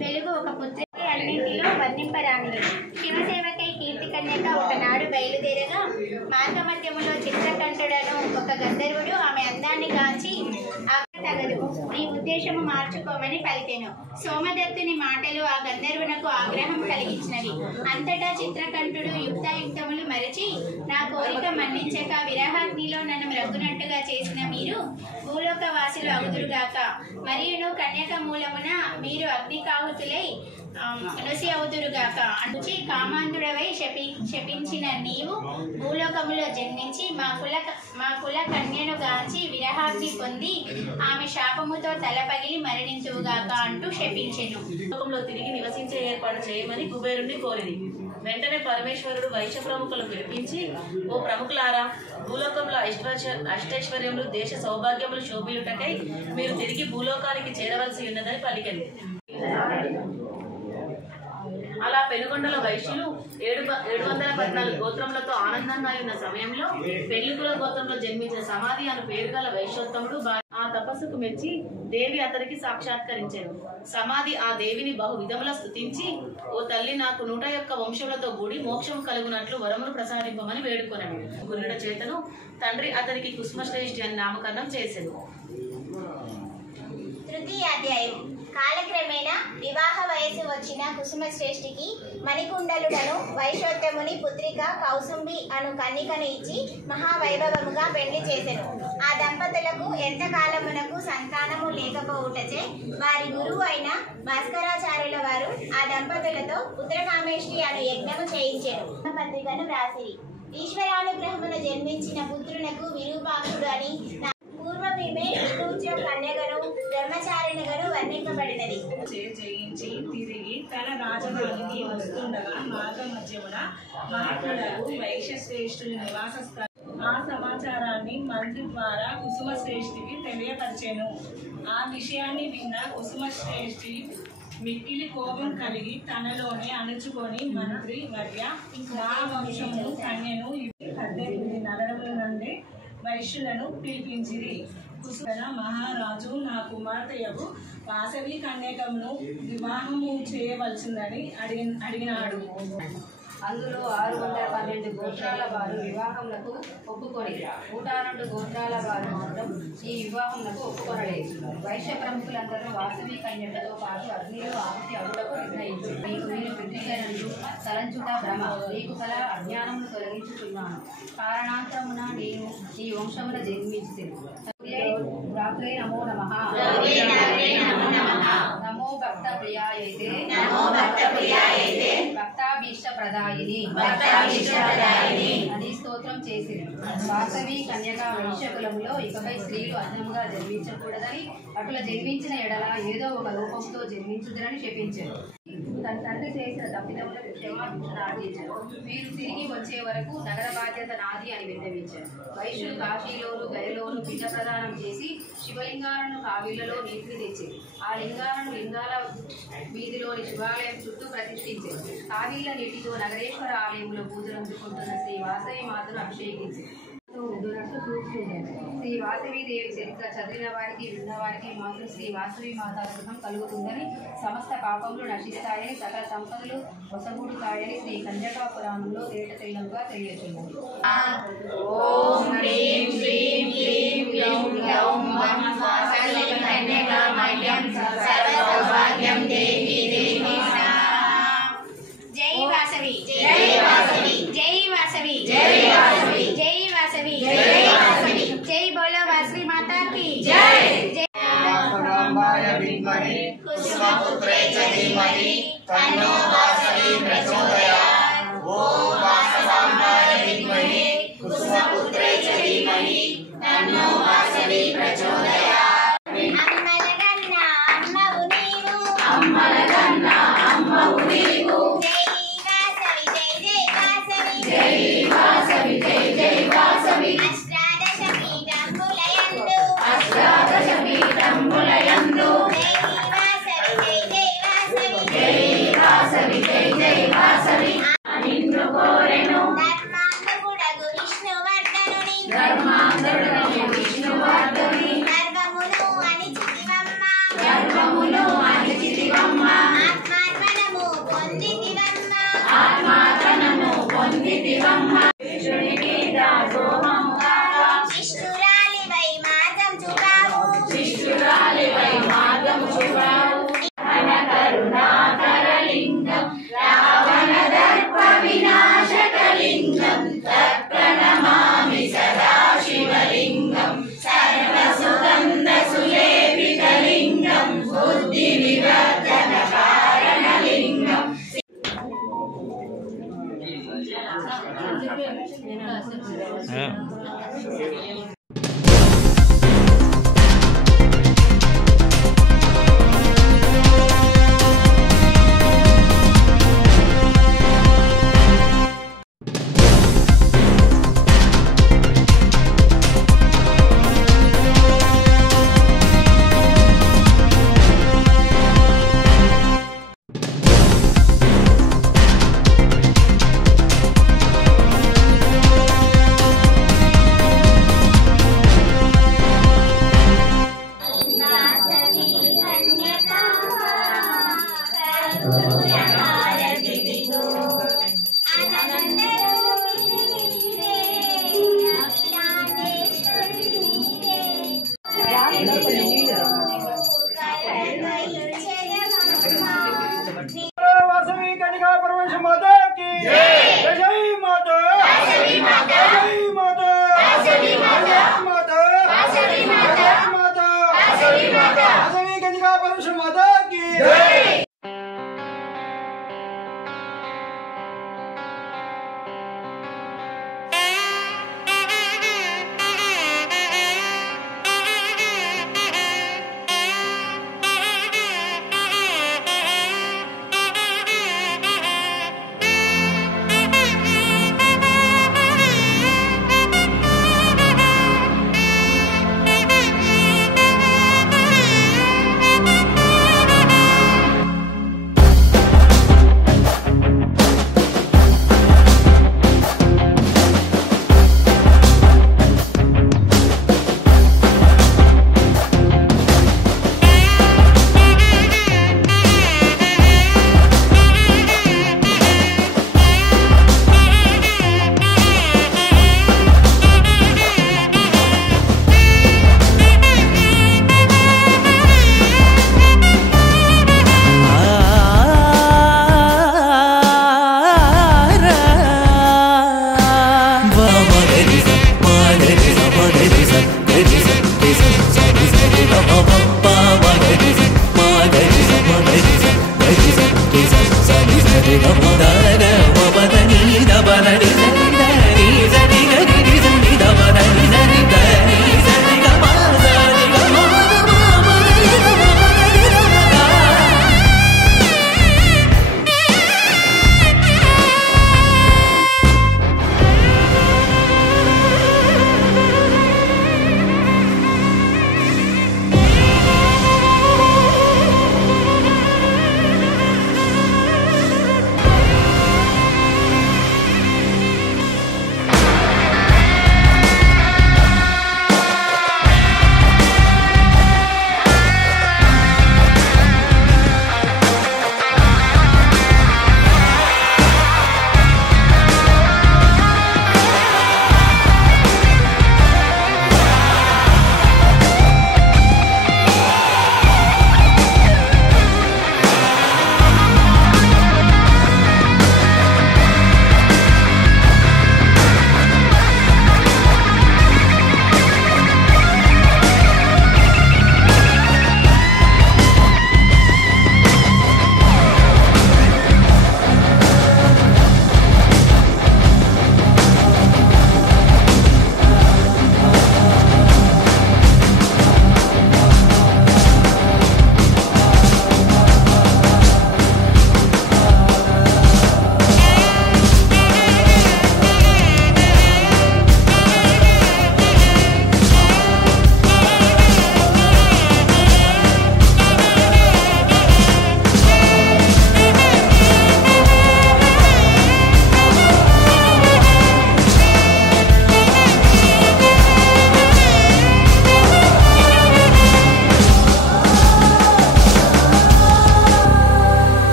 వెలుగు ఒక పుత్రికి అన్నింటిలో వర్ణింపరానిది. శివసేవకై కీర్తి కన్యక ఒకనాడు బయలుదేరగా మార్గమధ్యములో చిత్రకంఠుడను ఒక గంధర్వుడు ఆమె అందాన్ని గాంచి తగదు, నీ ఉద్దేశము మార్చుకోమని పలికెను. సోమదత్తుని మాటలు ఆ గంధర్వునకు ఆగ్రహం కలిగించినవి. అంతటా చిత్రకంఠుడు యుక్తాయుక్తములు మరచి, నా కోరిక మన్నించక విరహాగ్నిలో నన్ను మ్రగ్గునట్టుగా చేసిన మీరు భూలోక వాసులు అగుదురుగాక, మరియును కన్యక మూలమున మీరు అగ్నికాహుతులై నుసి అవుదురుగాక అనుచి కామాంధుడవై శపించిన నీవు భూలోకములో జన్మించి మా కుల కన్యను గాంచి విరహాగ్ని పొంది ఆమె శాపముతో తల పగిలి మరణించువుగాక అంటూ శపించెను. లోకంలో తిరిగి నివసించే ఏర్పాటు చేయమని కుబేరుణ్ణి కోరిది. వెంటనే పరమేశ్వరుడు వైశ్య ప్రముఖులు పిలిపించి, ఓ ప్రముఖులారా, భూలోకంలో అష్టైశ్వర్యములు దేశ సౌభాగ్యములు శోభిలుటకై మీరు తిరిగి భూలోకానికి చేరవలసి ఉన్నదని పలికింది. అలా పెనుగొండల వైశ్యులు 714 గోత్రములతో ఆనందంగా ఉన్న సమయంలో పెళ్లికుల గోత్రంలో జన్మించిన సమాధి అను పేరు గల వైశ్యోత్తముడు ఆ తపస్సుకు మెచ్చి దేవి అతనికి సాక్షాత్కరించారు. సమాధి ఆ దేవిని బహు విధముల స్తుతించి, ఓ తల్లి, నాకు 101 వంశములతో కూడి మోక్షము కలుగునట్లు వరములు ప్రసాదింపమని వేడుకొనను. గురుడ చేతను తండ్రి అతనికి కుసుమశ్రేష్ఠి అని నామకరణం చేశారు. తృతీయ అధ్యాయం. కాలక్రమేణా వివాహ వయసు వచ్చిన కుసుమశ్రేష్ఠికి మణికుండలుడను వైశ్యోత్తముని పుత్రిక కౌసుంబి అను కన్నికను ఇచ్చి మహావైభవముగా పెళ్లి చేసెను. ఆ దంపతులకు ఎంతకాలమునకు సంతానము లేకపోవుటచే వారి గురువు అయిన భాస్కరాచార్యుల వారు ఆ దంపతులతో పుత్రకామేష్టి అను యజ్ఞము చేయించెను. పత్రికను వ్రాసిరి. ఈశ్వరానుగ్రహమున జన్మించిన పుత్రునకు విరూపాక్షుడు అని పూర్వమేమే విష్ణుత్యం కన్యగను బ్రహ్మచారిణిగను వర్ణింపబడినది. జయించి తిరిగి తన రాజధానికి వస్తుండగా మార్గ మధ్యమున మహాత్ములకు వైశ్యశ్రేష్ఠుని నివాస స్థలం ఆ సమాచారాన్ని మంత్రి ద్వారా కుసుమశ్రేష్ఠికి తెలియపరిచెను. ఆ విషయాన్ని విన్న కుసుమశ్రేష్ఠి మిక్కిలి కోపం కలిగి తనలోనే అణుచుకొని, మంత్రి వర్య, నా వంశమును కన్యను 18 నగరముల నుండి వైశ్యులను పిలిపించిరి. కుసుమ మహారాజు నా కుమార్తెయకు వాసవి కన్యకమును వివాహము చేయవలసిందని అడిగినాడు. అందులో 612 గోత్రాల వారు వివాహములకు ఒప్పుకొని 102 గోత్రాల వారు మాత్రం ఈ వివాహములకు ఒప్పుకొనలేదు. వైశ్య ప్రముఖులందరూ వాసవి కన్యకతో పాటు అగ్నిలో ఆహుతి అగుటకు నిర్ణయించారు. మీరు పితృగణులు తలంచుట భ్రమ, నీకు కల అజ్ఞానమును తొలగించుతున్నాను. కారణాంతరమున నేను ఈ వంశమున జన్మించింది. నమో నమః. నమో భక్త ప్రియాయతే భక్తాభీష్ట ప్రదాయిని అని స్తోత్రం చేసింది. వాసవి కన్యగా వైశ్యకులంలో ఇకపై స్త్రీలు అన్నముగా జన్మించకూడదని, అటుల జన్మించిన ఎడల ఏదో ఒక రూపంతో జన్మించుదని శపించారు. తన తండ్రి చేసిన తప్పిదములకు క్షమాభిక్షణ ఆర్జించారు. వీరు తిరిగి వచ్చే వరకు నగర బాధ్యత నాది అని విన్నవించారు. వైశ్యులు కాశీలోను గయలోను పిండ ప్రదానం చేసి శివలింగాలను కావిళ్లలో నీటిని తెచ్చారు. ఆ లింగాలను లింగాల వీధిలోని శివాలయం చుట్టూ ప్రతిష్ఠించారు. కావిళ్ల నీటితో నగరేశ్వర ఆలయంలో పూజలందుకుంటున్న శ్రీ వాసవి మాతను అభిషేకించారు. శ్రీ వాసవీదేవి చరిత్ర చదివిన వారికి విన్నవారికి మాత్రం శ్రీ వాసవి మాత అనుగ్రహం కలుగుతుందని, సమస్త పాపములు నశిస్తాయని, సకల సంపదలు వసగుడుతాయని శ్రీ కన్యకా పురాణంలో తేటతెల్లముగా తెలియజేస్తున్నారు. జై వాసవి, జై వాసవి, జై వాసవి, జై వాసవి, జై వాసవి, జై వాసవి, జై బోలో వాసవి మాతా की జై. జై వాసవాంబాయ విద్మహి కుసుమపుత్రే చ ధీమహి తన్నో వాసవి ప్రచోదయాత్. ఓం వాసవాంబాయ విద్మహి కుసుమపుత్రే చ ధీమహి తన్నో వాసవి ప్రచోదయాత్. అమ్మలగన్న అమ్మవు నీవు, అమ్మలగన్న అమ్మవు నీవు. జై వాసవి, జై జై వాసవి, జై వాసవి, జై వాసవి. అష్టాదశ పీఠములయందు, అష్టాదశ పీఠములయందు. జై వాసవి, జై జై వాసవి, జై వాసవి, జై వాసవి. నిన్ను కోరెను ధర్మాంధకుడగు విష్ణువర్ధనుని, ధర్మాంధుడగు విష్ణువర్ధుని. గర్వమును అణిచితివమ్మ, గర్వమును అణిచితివమ్మ. శివమ్మ కృష్ణునికి దాసోహంగా శిష్యురాలివై మార్గం చూపావు శిష్యురాలివై మార్గం చూపావు కరుణాకరలింగం రావణ దర్ప వినాశకలింగం తత్ప్రణమామి సదా శివలింగం సర్వసుగంధ సులేపితలింగం బుద్ధి వివర్ధన కారణలింగం वासवी